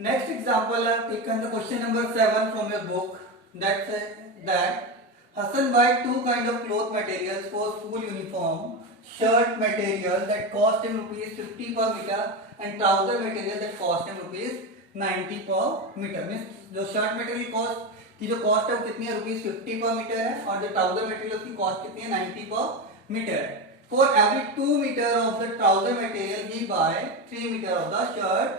Next example, I have taken the question number 7 from your book that says that Hassan buy two kind of cloth materials for school uniform. Shirt material that cost him rupees 50 per meter and trouser material that cost him rupees 90 per meter. Means जो shirt material cost की जो cost है वो कितनी है rupees 50 पर metre है और जो ट्राउजर मटेरियल की कॉस्ट कितनी है 90 पर मीटर है. For every 2 metre of the trouser material he buy 3 metre of the shirt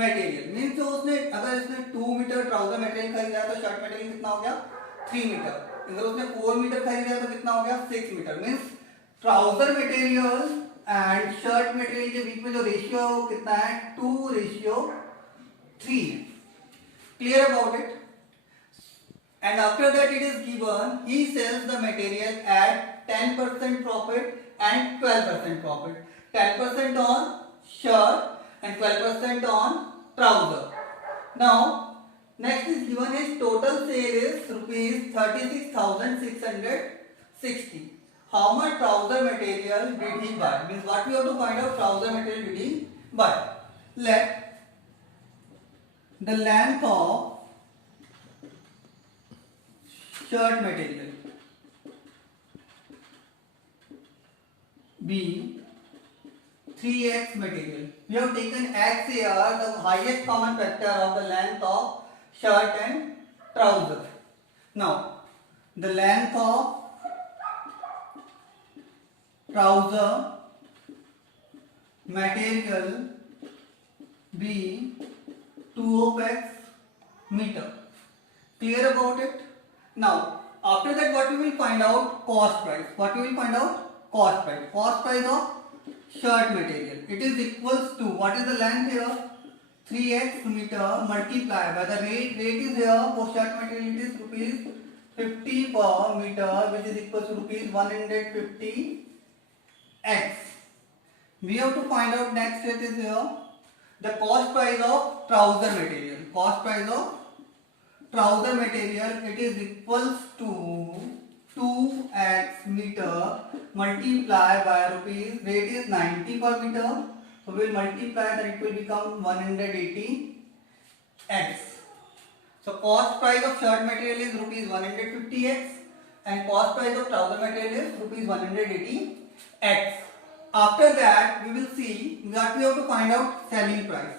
material. Means जो उसने अगर इसने 2 मीटर ट्राउजर मटेरियल खरीदा है तो शर्ट मटेरियल कितना हो गया 3 मीटर. अगर उसने 4 मीटर खरीदा है तो कितना हो गया 6 metre. Means trouser material and shirt material के बीच में जो रेशियो है वो कितना है 2:3. Clear about it? And after that it is given he sells the material at 10% profit and 12% profit. 10% on shirt and 12% on trouser. Now next is given his total sale is rupees 36,660. How much trouser material did he buy? Means what we have to find out trouser material did he buy. Let the length of shirt material be 3x material. We have taken x here, the highest common factor of the length of shirt and trouser. Now the length of trouser material be 2 of x meter. Clear about it? Now after that what we will find out cost price. What we will find out cost price. Cost price of shirt material. It is equals to what is the length here 3x meter multiplied by the rate. Rate is here for shirt material it is rupees 50 per meter which is equals to rupees 150 x. We have to find out next rate is here the cost price of trouser material. Cost price of trouser material it is equals to 2x meter multiplied by rupees. Rate is 90 per meter. So we will multiply that it will become 180 x. So cost price of shirt material is rupees 150 x and cost price of trouser material is rupees 180 x. After that we will see that we have to find out selling price.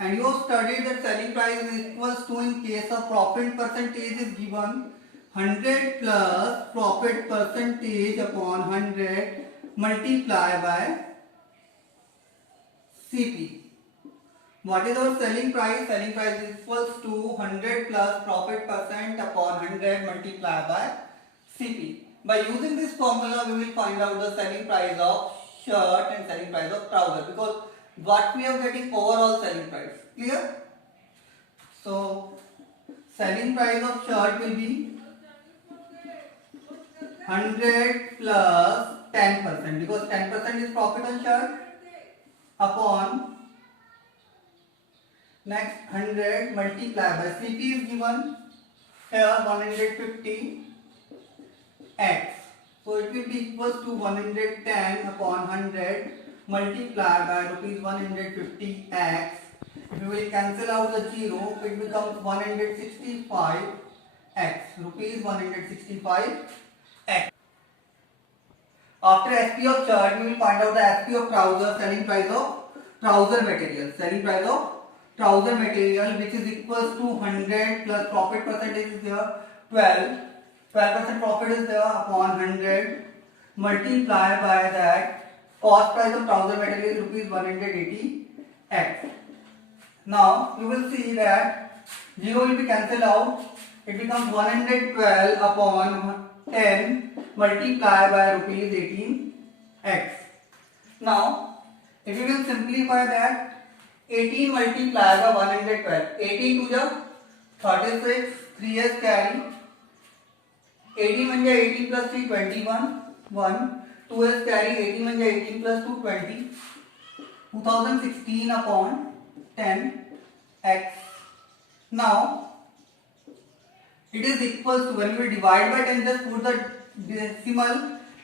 And you have studied that selling price is equals to in case of profit percentage is given 100 plus profit percentage upon 100 multiplied by CP. What is our selling price? Selling price is equals to 100 plus profit percent upon 100 multiplied by CP. By using this formula we will find out the selling price of shirt and selling price of trouser because what we are getting overall selling price. Clear? So selling price of shirt will be 100 plus 10% because 10% is profit on shirt upon next 100 multiplied by CP is given here 150 x. So it will be equals to 110 upon 100 multiplied by rupees 150 x. If we will cancel out the 0, it becomes 165 x. Rupees 165 x. After SP of shirt, we will find out the SP of trouser, selling price of trouser material. Selling price of trouser material which is equals to 100 plus profit percentage is here 12. 12% profit is there upon 100 multiplied by that cost price of trouser material is rupees 180 x. Now you will see that 0 will be cancelled out. It becomes 112 upon 10 multiplied by rupees 18 x. Now if you will simplify that 18 multiplied by 112. 18 to the 36 3s carry 18 म्हणजे 18 plus 3 21 1 2s carry 18 म्हणजे 18 plus 2 20 2016 upon 10 x. Now it is equals to when we divide by 10 just put the decimal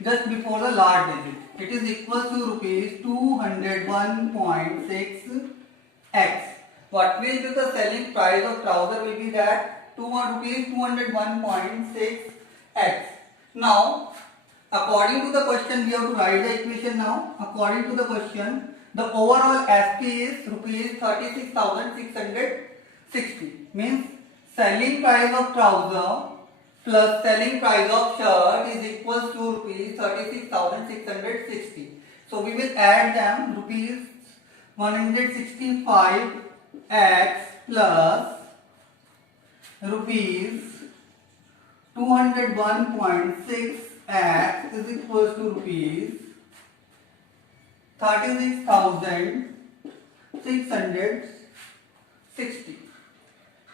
just before the large digit. It is equals to rupees 201.6 x. what will be the selling price of trouser will be that rupees 201.6x. Now, according to the question, we have to write the equation now. According to the question, the overall SP is rupees 36,660. Means selling price of trouser plus selling price of shirt is equals to rupees 36,660. So we will add them, rupees 165x plus rupees 201.6x is equals to rupees 36,660.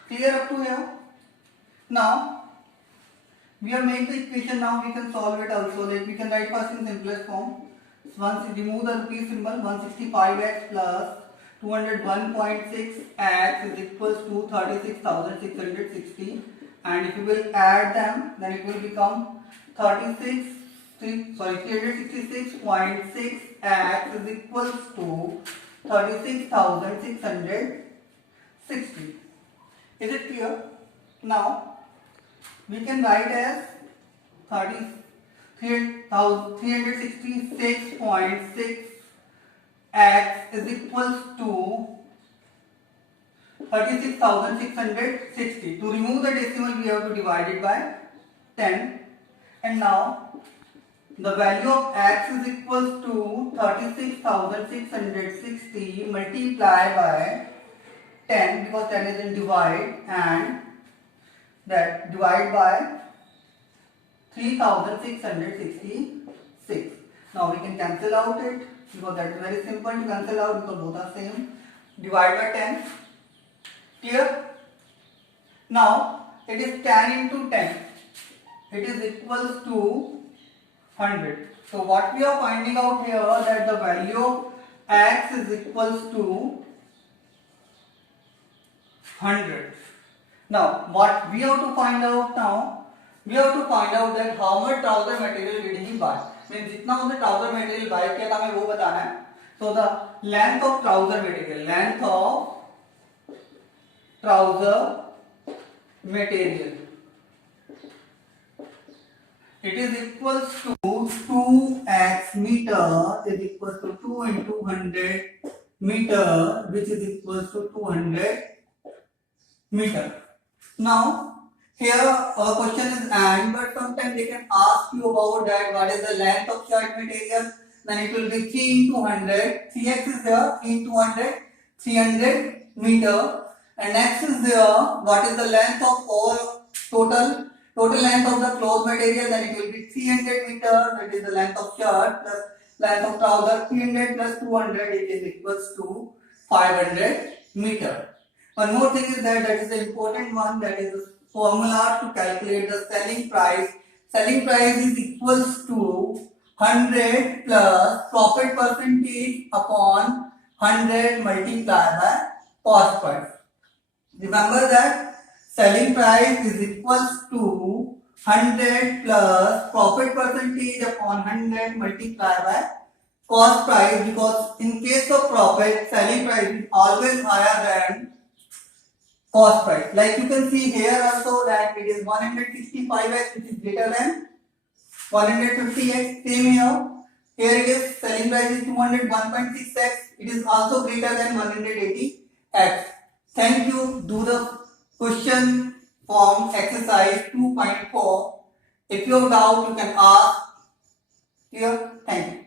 Clear up to here? Now we have made the equation. Now we can solve it also. Like we can write first in simplest form. Once remove the rupees symbol, 165x plus 201.6x is equals to 36,660, and if you will add them, then it will become 366.6x is equals to 36,660. Is it clear? Now we can write as 366.6x is equals to 36,660. To remove the decimal, we have to divide it by 10. And now the value of x is equals to 36,660 multiplied by 10, because 10 is in divide, and that divide by 3,666. Now we can cancel out it, because that is very simple to cancel out, because both are same. Divide by 10. Clear? Now it is 10 into 10. It is equals to 100. So what we are finding out here, that the value of x is equals to 100. Now what we have to find out now, we have to find out that how much trouser material did he buy. Means जितना उसने trouser material buy किया था, हमें वो बताना है. So the length of trouser material, it is equals to 2x meter is equals to 2 into 100 meter, which is equals to 200 meter. Now here our question is and, but sometimes they can ask you about that what is the length of shirt material. Then it will be 3 into 100. 3x is there, 3 into 100, 300 meter. And next is there, what is the length of all total length of the cloth material. Then it will be 300 meter. That is the length of shirt plus length of trouser. 300 plus 200, it is equals to 500 meter. One more thing is that is the important one, that is the formula to calculate the selling price. Selling price is equals to 100 plus profit percentage upon 100 multiplied by cost price. Remember that selling price is equals to 100 plus profit percentage upon 100 multiplied by cost price, because in case of profit, selling price is always higher than cost price. Like you can see here also that it is 165x, which is greater than 150x. Same here. Here it is selling price is 201.6x. It is also greater than 180x. Thank you. Do the question form exercise 2.4. If you have doubt, you can ask here. Thank you.